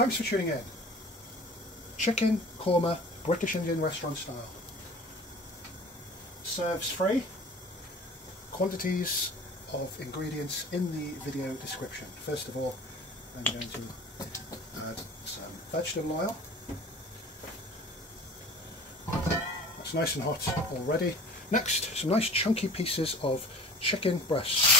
Thanks for tuning in. Chicken korma, British Indian restaurant style. Serves free. Quantities of ingredients in the video description. First of all, I'm going to add some vegetable oil. That's nice and hot already. Next, some nice chunky pieces of chicken breast.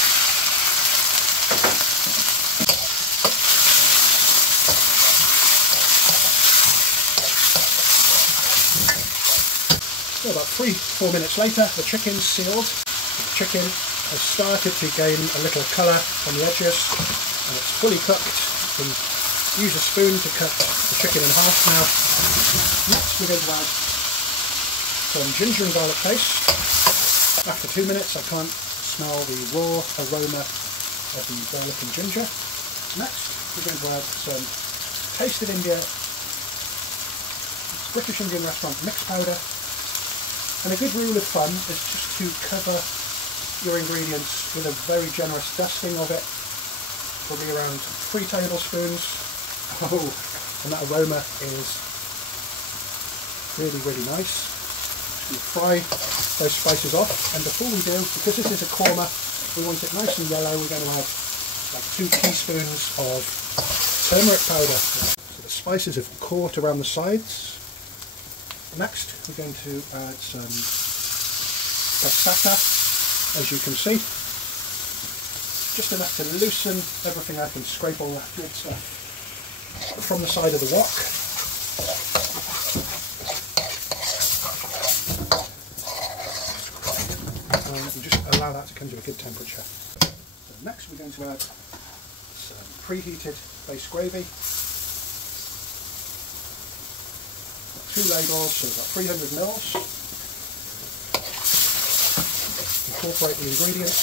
So about 3-4 minutes later, the chicken's sealed. The chicken has started to gain a little colour on the edges and it's fully cooked. You can use a spoon to cut the chicken in half now. Next we're going to add some ginger and garlic paste. After 2 minutes I can't smell the raw aroma of the garlic and ginger. Next we're going to add some Taste of India British Indian restaurant mix powder. And a good rule of thumb is just to cover your ingredients with a very generous dusting of it, probably around 3 tablespoons. Oh, and that aroma is really, really nice. Just going to fry those spices off, and before we do, because this is a korma, we want it nice and yellow, we're going to add like 2 teaspoons of turmeric powder. So the spices have caught around the sides. Next we're going to add some Pasatta, as you can see, just enough to loosen everything up and scrape all that good stuff from the side of the wok. And just allow that to come to a good temperature. So next we're going to add some preheated base gravy. 2 ladles, so about 300 mils. Incorporate the ingredients.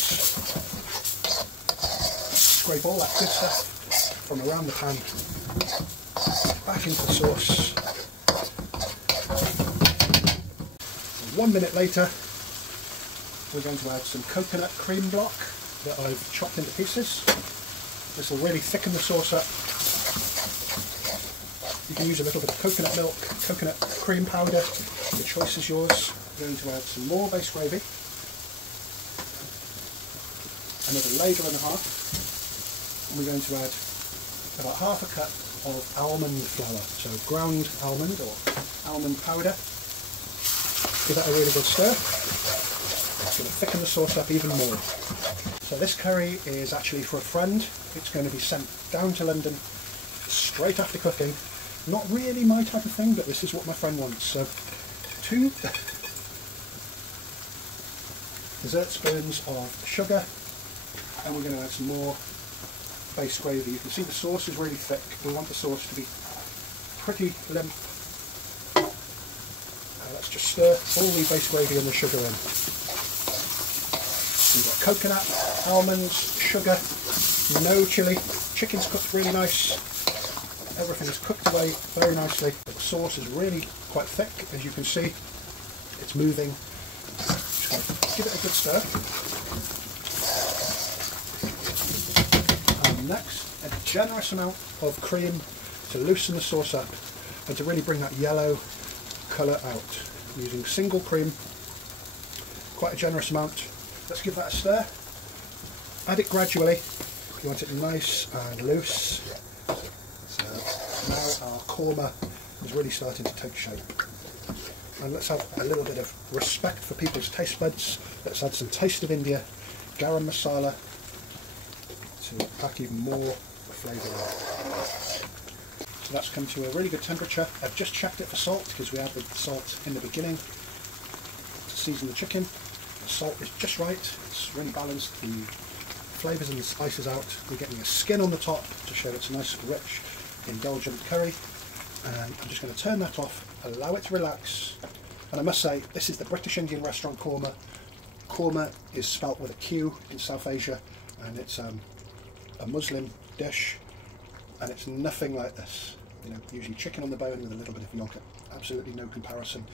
Scrape all that good stuff from around the pan back into the sauce. And 1 minute later, we're going to add some coconut cream block that I've chopped into pieces. This will really thicken the sauce up. You can use a little bit of coconut milk, coconut cream powder, the choice is yours. We're going to add some more base gravy, another ladle and a half, and we're going to add about half a cup of almond flour, so ground almond or almond powder. Give that a really good stir. It's going to thicken the sauce up even more. So this curry is actually for a friend. It's going to be sent down to London straight after cooking. Not really my type of thing, but this is what my friend wants. So 2 dessert spoons of sugar, and we're going to add some more base gravy. You can see the sauce is really thick. We want the sauce to be pretty limp. Let's just stir all the base gravy and the sugar in. We've got coconut, almonds, sugar, no chilli. Chicken's cooked really nice. Everything is cooked away very nicely. The sauce is really quite thick, as you can see. It's moving. Just going to give it a good stir. And next, a generous amount of cream to loosen the sauce up and to really bring that yellow colour out. I'm using single cream, quite a generous amount. Let's give that a stir. Add it gradually. You want it nice and loose. Now our korma is really starting to take shape. And let's have a little bit of respect for people's taste buds. Let's add some Taste of India Garam masala to pack even more flavour in. So that's come to a really good temperature. I've just checked it for salt because we added the salt in the beginning to season the chicken. The salt is just right. It's really balanced the flavours and the spices out. We're getting a skin on the top to show it's nice, rich, indulgent curry, and I'm just going to turn that off, allow it to relax. And I must say, this is the British Indian restaurant korma. Korma is spelt with a Q in South Asia, and it's a Muslim dish, and it's nothing like this. You know, usually chicken on the bone with a little bit of yogurt. Absolutely no comparison.